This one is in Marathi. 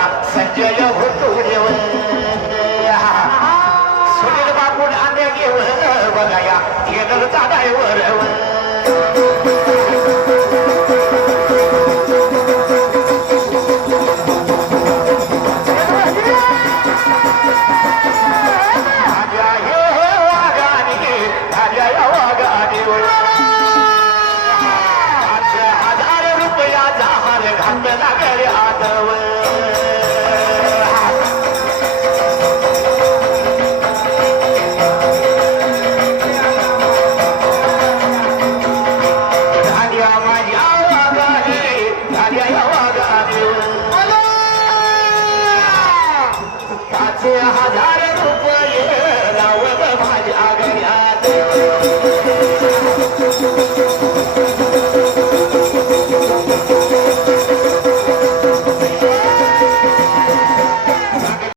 झाला संजय होतो देव सुनील बापून आंब्या घेऊन बघाया केनरचा ड्रायव्हर I'll Hallelujah. वागाने हजार रुपये